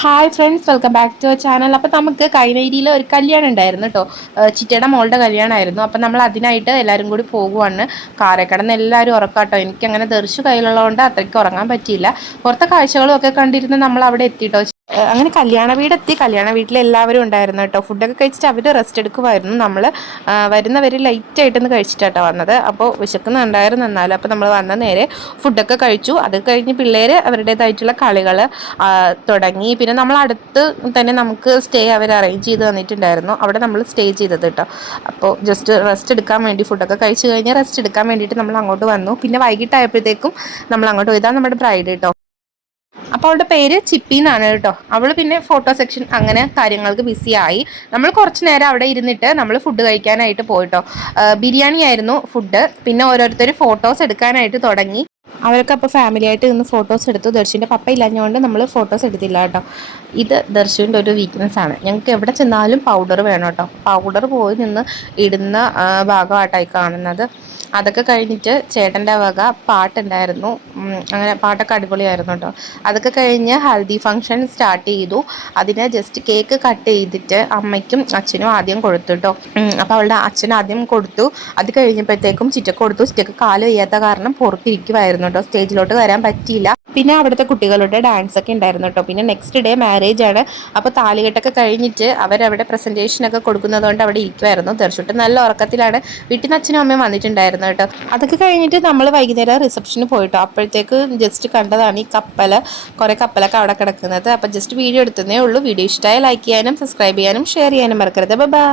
Hi friends, welcome back to our channel. അപ്പോൾ നമുക്ക് കൈനഗിരിയിൽ ഒരു കല്യാണം ഉണ്ടായിരുന്നു കേട്ടോ. ചിറ്റയുടെ മോളുടെ കല്യാണമായിരുന്നു. അപ്പോൾ നമ്മൾ അതിനായിട്ട് എല്ലാവരും കൂടി പോകുവാണ്. കാറെ കിടന്ന് എല്ലാവരും ഉറക്കാട്ടോ. എനിക്കങ്ങനെ ദർശു കയ്യിലുള്ളതുകൊണ്ട് അത്രയ്ക്ക് ഉറങ്ങാൻ പറ്റിയില്ല. പുറത്തെ കാഴ്ചകളും ഒക്കെ കണ്ടിരുന്ന് നമ്മൾ അവിടെ എത്തിയിട്ടോ. അങ്ങനെ കല്യാണ വീടെത്തി. കല്യാണ വീട്ടിൽ എല്ലാവരും ഉണ്ടായിരുന്നു കേട്ടോ. ഫുഡൊക്കെ കഴിച്ചിട്ട് അവർ റെസ്റ്റ് എടുക്കുമായിരുന്നു. നമ്മൾ വരുന്നവർ ലൈറ്റായിട്ടൊന്ന് കഴിച്ചിട്ടാട്ടോ വന്നത്. അപ്പോൾ വിശക്കുന്നുണ്ടായിരുന്നു എന്നാലും. അപ്പോൾ നമ്മൾ വന്ന നേരെ ഫുഡൊക്കെ കഴിച്ചു. അത് കഴിഞ്ഞ് പിള്ളേർ അവരുടേതായിട്ടുള്ള കളികൾ തുടങ്ങി. പിന്നെ നമ്മൾ അടുത്ത് തന്നെ നമുക്ക് സ്റ്റേ അവർ അറേഞ്ച് ചെയ്ത് തന്നിട്ടുണ്ടായിരുന്നു. അവിടെ നമ്മൾ സ്റ്റേ ചെയ്തത് കേട്ടോ. അപ്പോൾ ജസ്റ്റ് റെസ്റ്റ് എടുക്കാൻ വേണ്ടി ഫുഡൊക്കെ കഴിച്ച് കഴിഞ്ഞ് റെസ്റ്റ് എടുക്കാൻ വേണ്ടിയിട്ട് നമ്മൾ അങ്ങോട്ട് വന്നു. പിന്നെ വൈകിട്ടായപ്പോഴത്തേക്കും നമ്മൾ അങ്ങോട്ട് പോയി. ഇതാണ് നമ്മുടെ ബ്രൈഡ് കേട്ടോ. അപ്പോൾ അവളുടെ പേര് ചിപ്പി എന്നാണ് കേട്ടോ. അവൾ പിന്നെ ഫോട്ടോ സെക്ഷൻ അങ്ങനെ കാര്യങ്ങൾക്ക് ബിസി ആയി. നമ്മൾ കുറച്ച് നേരം അവിടെ ഇരുന്നിട്ട് നമ്മൾ ഫുഡ് കഴിക്കാനായിട്ട് പോയിട്ടോ. ബിരിയാണി ആയിരുന്നു ഫുഡ്. പിന്നെ ഓരോരുത്തർ ഫോട്ടോസ് എടുക്കാനായിട്ട് തുടങ്ങി. അവരൊക്കെ അപ്പോൾ ഫാമിലി ആയിട്ട് നിന്ന് ഫോട്ടോസ് എടുത്തു. ദർശുവിൻ്റെ പപ്പ ഇല്ലാഞ്ഞുകൊണ്ട് നമ്മൾ ഫോട്ടോസ് എടുത്തില്ല കേട്ടോ. ഇത് ദർശുവിൻ്റെ ഒരു വീക്ക്നെസ് ആണ്. ഞങ്ങൾക്ക് എവിടെ ചെന്നാലും പൗഡർ വേണം കേട്ടോ. പൗഡർ പോയി നിന്ന് ഇടുന്ന ഭാഗമായിട്ടായി കാണുന്നത്. അതൊക്കെ കഴിഞ്ഞിട്ട് ചേട്ടൻ്റെ വക പാട്ടുണ്ടായിരുന്നു. അങ്ങനെ പാട്ടൊക്കെ അടിപൊളിയായിരുന്നു കേട്ടോ. അതൊക്കെ കഴിഞ്ഞ് ഹൽദി ഫംഗ്ഷൻ സ്റ്റാർട്ട് ചെയ്തു. അതിന് ജസ്റ്റ് കേക്ക് കട്ട് ചെയ്തിട്ട് അമ്മയ്ക്കും അച്ഛനും ആദ്യം കൊടുത്തു കേട്ടോ. അപ്പോൾ അവളുടെ അച്ഛൻ ആദ്യം കൊടുത്തു. അത് കഴിഞ്ഞപ്പോഴത്തേക്കും ചിറ്റക്ക് കൊടുത്തു. ചിറ്റക്ക് കാല് വയ്യാത്ത കാരണം പുറത്തിരിക്കുമായിരുന്നു കേട്ടോ. സ്റ്റേജിലോട്ട് വരാൻ പറ്റിയില്ല. പിന്നെ അവിടുത്തെ കുട്ടികളുടെ ഡാൻസ് ഒക്കെ ഉണ്ടായിരുന്നു കേട്ടോ. പിന്നെ നെക്സ്റ്റ് ഡേ മാരേജ് ആണ്. അപ്പോൾ താലികെട്ടൊക്കെ കഴിഞ്ഞിട്ട് അവരവിടെ പ്രസൻറ്റേഷനൊക്കെ കൊടുക്കുന്നതുകൊണ്ട് അവിടെ ഇരിക്കുമായിരുന്നു. ദർശുട്ട് നല്ല ഉറക്കത്തിലാണ്. വീട്ടിൽ നിന്ന് അച്ഛനും അമ്മയും വന്നിട്ടുണ്ടായിരുന്നു കേട്ടോ. അതൊക്കെ കഴിഞ്ഞിട്ട് നമ്മൾ വൈകുന്നേരം റിസപ്ഷന് പോയിട്ടോ. അപ്പോഴത്തേക്ക് ജസ്റ്റ് കണ്ടതാണ് ഈ കുറേ കപ്പലൊക്കെ അവിടെ കിടക്കുന്നത്. അപ്പോൾ ജസ്റ്റ് വീഡിയോ എടുത്തതേ ഉള്ളൂ. വീഡിയോ ഇഷ്ടമായി ലൈക്ക് ചെയ്യാനും സബ്സ്ക്രൈബ് ചെയ്യാനും ഷെയർ ചെയ്യാനും മറക്കരുത്. ബൈ.